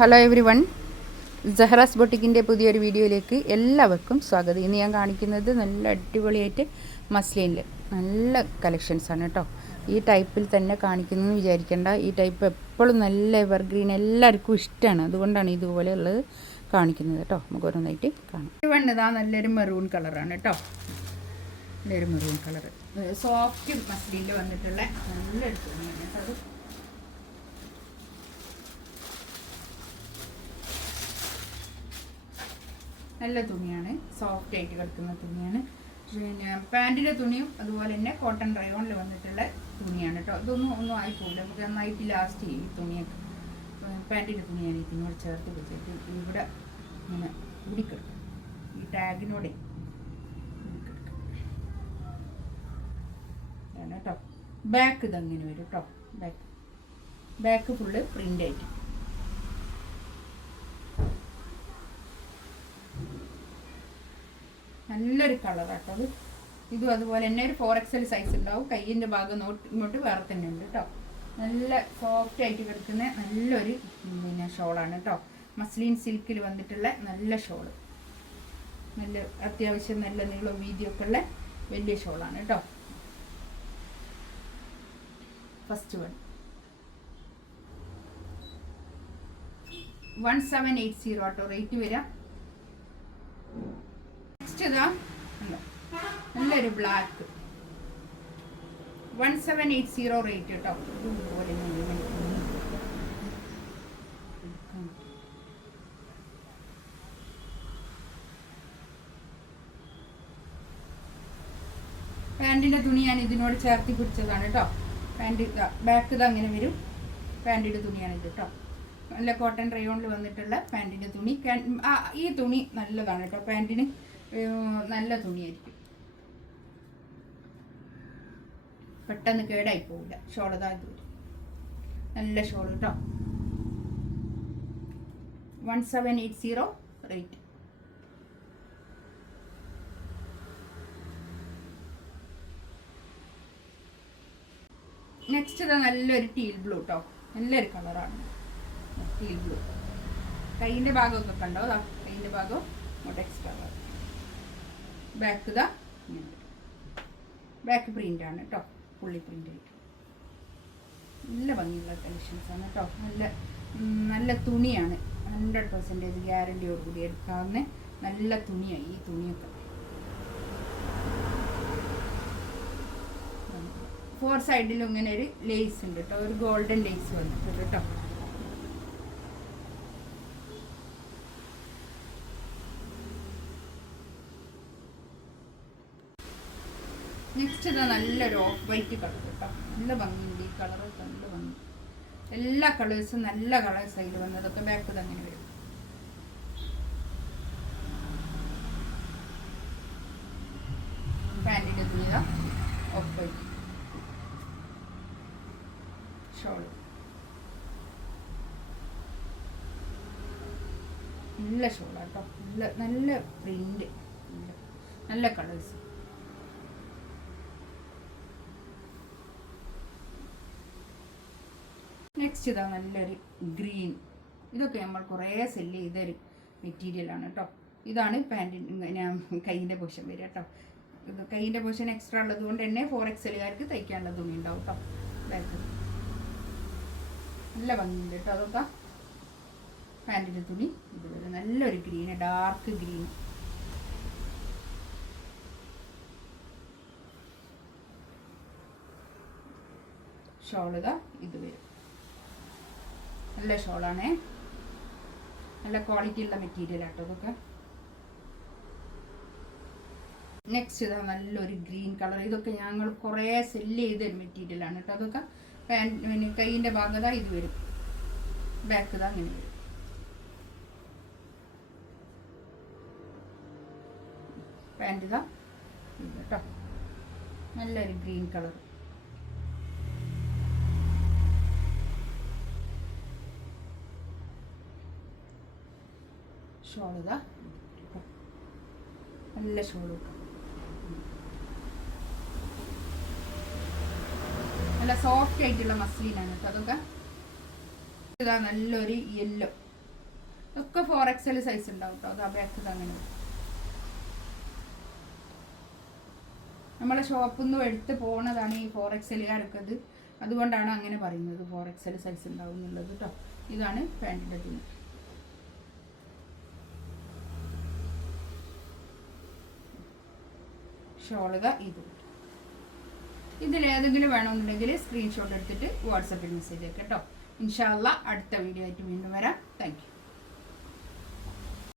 Hello every one, സഹറാസ് ബൊട്ടിക്കിൻ്റെ പുതിയൊരു വീഡിയോയിലേക്ക് എല്ലാവർക്കും സ്വാഗതം. ഇന്ന് ഞാൻ കാണിക്കുന്നത് നല്ല അടിപൊളിയായിട്ട് മസ്ലിനിൽ നല്ല കളക്ഷൻസാണ് കേട്ടോ. ഈ ടൈപ്പിൽ തന്നെ കാണിക്കുന്നതെന്ന് വിചാരിക്കേണ്ട. ഈ ടൈപ്പ് എപ്പോഴും നല്ല എവർഗ്രീൻ, എല്ലാവർക്കും ഇഷ്ടമാണ്. അതുകൊണ്ടാണ് ഇതുപോലെയുള്ളത് കാണിക്കുന്നത് കേട്ടോ. നമുക്ക് ഓരോന്നായിട്ട് കാണാം. ഇതാ നല്ലൊരു മെറൂൺ കളറാണ് കേട്ടോ. നല്ലൊരു മെറൂൺ കളർ, സോഫ്റ്റ് മസ്ലിനിൽ വന്നിട്ടുള്ള നല്ലൊരു തുണിയാണ് കേട്ടോ. അത് നല്ല തുണിയാണ്, സോഫ്റ്റ് ആയിട്ട് കിടക്കുന്ന തുണിയാണ്. പിന്നെ പാൻറ്റിൻ്റെ തുണിയും അതുപോലെ തന്നെ കോട്ടൺ റയോണിൽ വന്നിട്ടുള്ള തുണിയാണ് കേട്ടോ. ഒന്നും ആയിപ്പോയില്ല, നമുക്ക് നന്നായിട്ട് ലാസ്റ്റ് ചെയ്യും ഈ തുണിയൊക്കെ. പാൻറ്റിൻ്റെ തുണിയാണ് ഇതിനോട് ചേർത്ത് വെച്ചിട്ട് ഇവിടെ ഇങ്ങനെ കൂടിക്കിടക്കും, ഈ ടാഗിനോടെ കേട്ടോ. ബാക്ക് ഇതങ്ങനെ വരും കേട്ടോ. ബാക്ക് ഫുള്ള് പ്രിൻ്റ് ആയിട്ട് നല്ലൊരു കളറാട്ടോ അത്. ഇതും അതുപോലെ തന്നെ ഒരു 4XL സൈസ് ഉണ്ടാവും. കയ്യിൻ്റെ ഭാഗം ഇങ്ങോട്ട് വേറെ തന്നെ ഉണ്ട് കേട്ടോ. നല്ല സോഫ്റ്റ് ആയിട്ട് കിടക്കുന്ന നല്ലൊരു ഷോളാണ് കേട്ടോ. മസ്ലിൻ സിൽക്കിൽ വന്നിട്ടുള്ള നല്ല ഷോള്, നല്ല അത്യാവശ്യം നല്ല നീളവും വീതിയൊക്കെ ഉള്ള വലിയ ഷോളാണ് കേട്ടോ. ഫസ്റ്റ് 1780 കേട്ടോ റേറ്റ് വരാം. ഇതാ നല്ലൊരു ബ്ലാക്ക് 1780 റേറ്റ് കേട്ടോ. ഇതുപോലെ പാൻറ്റിൻ്റെ തുണി ഞാൻ ഇതിനോട് ചേർത്തി പിടിച്ചതാണ് കേട്ടോ. പാൻറ്റ് ബാക്ക് ഇത് അങ്ങനെ വരും. പാൻറ്റിൻ്റെ തുണിയാണ് ഇത് കേട്ടോ. നല്ല കോട്ടൺ റയോണിൽ വന്നിട്ടുള്ള പാൻറ്റിൻ്റെ തുണി. ഈ തുണി നല്ലതാണ് കേട്ടോ. പാൻറ്റിന് നല്ല തുണിയായിരിക്കും, പെട്ടെന്ന് കേടായി പോവില്ല. ഷോളതാ ഇത് വരും, നല്ല ഷോൾ കേട്ടോ. 1780 റേറ്റ്. നെക്സ്റ്റ് ഇതാ നല്ലൊരു ടീൽ ബ്ലൂ കേട്ടോ. നല്ലൊരു കളറാണ് ടീൽ ബ്ലൂ. കൈയിൻ്റെ ഭാഗമൊക്കെ കണ്ടോ, കൈയിൻ്റെ ഭാഗം ഇങ്ങോട്ട് എക്സ്ട്രാ. ബാക്ക് ഇതാ ബാക്ക് പ്രിൻ്റ് ആണ് കേട്ടോ, പുള്ളി പ്രിൻ്റ് ആയിട്ട് നല്ല ഭംഗിയുള്ള കളക്ഷൻസാണ് കേട്ടോ. നല്ല തുണിയാണ്, 100% ഗ്യാരണ്ടിയോട് കൂടി എടുക്കാവുന്ന നല്ല തുണിയാണ് ഈ തുണിയൊക്കെ. 4 സൈഡിലും ഇങ്ങനെ ഒരു ലേസ് ഉണ്ട് കേട്ടോ, ഒരു ഗോൾഡൻ ലേസ് വന്നിട്ടുണ്ട് കേട്ടോ. നെക്സ്റ്റ് ഇതാ നല്ലൊരു ഓഫ് വൈറ്റ് കളർ കേട്ടോ. നല്ല ഭംഗിയുണ്ട് ഈ കളർ, നല്ല ഭംഗി. എല്ലാ കളേഴ്സും നല്ല കളേഴ്സ് അതിൽ വന്നതൊക്കെ ബാക്ക് അങ്ങനെ വരും. പാൻറ്റിൻ്റെ തുണി ഓഫ് വൈറ്റ് ഷോൾ. നല്ല ഷോളാട്ടോ, നല്ല പ്രിന്റ്, നല്ല കളേഴ്സ്. നെക്സ്റ്റ് ഇതാ നല്ലൊരു ഗ്രീൻ. ഇതൊക്കെ നമ്മൾ കുറേ സെല്ല് ചെയ്തൊരു മെറ്റീരിയലാണ് കേട്ടോ. ഇതാണ് പാൻറ്റിന് കൈയിൻ്റെ പോഷൻ വരിക കേട്ടോ. ഇത് കൈയിൻ്റെ പോഷൻ എക്സ്ട്രാ ഉള്ളത് കൊണ്ട് തന്നെ 4XLകാർക്ക് തയ്ക്കാനുള്ള തുണി ഉണ്ടാവും കേട്ടോ. ബാക്ക് നല്ല ഭംഗിയുണ്ട് കേട്ടോ. അതൊക്കെ പാൻറ്റിൻ്റെ തുണി ഇതുപോലെ നല്ലൊരു ഗ്രീന്, ഡാർക്ക് ഗ്രീൻ. ഷോളിതാ ഇത് വരും, നല്ല ഷോളാണേ. നല്ല ക്വാളിറ്റി ഉള്ള മെറ്റീരിയൽ ആട്ടോ ഇതൊക്കെ. നെക്സ്റ്റ് ഇതാ നല്ലൊരു ഗ്രീൻ കളർ. ഇതൊക്കെ ഞങ്ങൾ കുറേ സെല്ല് ചെയ്ത മെറ്റീരിയലാണ് കേട്ടോ. അതൊക്കെ പാൻറ്റ് കൈയിൻ്റെ ഭാഗത ഇത് വരും, ബാക്ക് ഇതാ അങ്ങനെ വരും. പാൻറ്റ് ഇതാ കേട്ടോ, നല്ലൊരു ഗ്രീൻ കളർ. ഷോൾ ഇതാ നല്ല ഷോൾ കിട്ടും, നല്ല സോഫ്റ്റ് ആയിട്ടുള്ള മസ്ലിനാണ് കേട്ടോ. അതൊക്കെ ഇതാ നല്ലൊരു യെല്ലോ ഒക്കെ 4XL സൈസ് ഉണ്ടാവും കേട്ടോ. അത് ആ ബാക്ക് അങ്ങനെ നമ്മളെ ഷോപ്പിൽ നിന്ന് എടുത്ത് പോണതാണ് ഈ 4XLകാരൊക്കെ. ഇത് അതുകൊണ്ടാണ് അങ്ങനെ പറയുന്നത് 4XL സൈസ് ഉണ്ടാവും എന്നുള്ളത് കേട്ടോ. ഇതാണ് പാൻറ്റിൻ്റെ തുണി. ഷോളുക ഇതിലേതെങ്കിലും വേണമെന്നുണ്ടെങ്കിൽ സ്ക്രീൻഷോട്ട് എടുത്തിട്ട് വാട്സപ്പിൽ മെസ്സേജ് ആക്കാം കേട്ടോ. ഇൻഷാ അല്ലാഹ് അടുത്ത വീഡിയോ ആയിട്ട് വീണ്ടും വരാം. Thank you.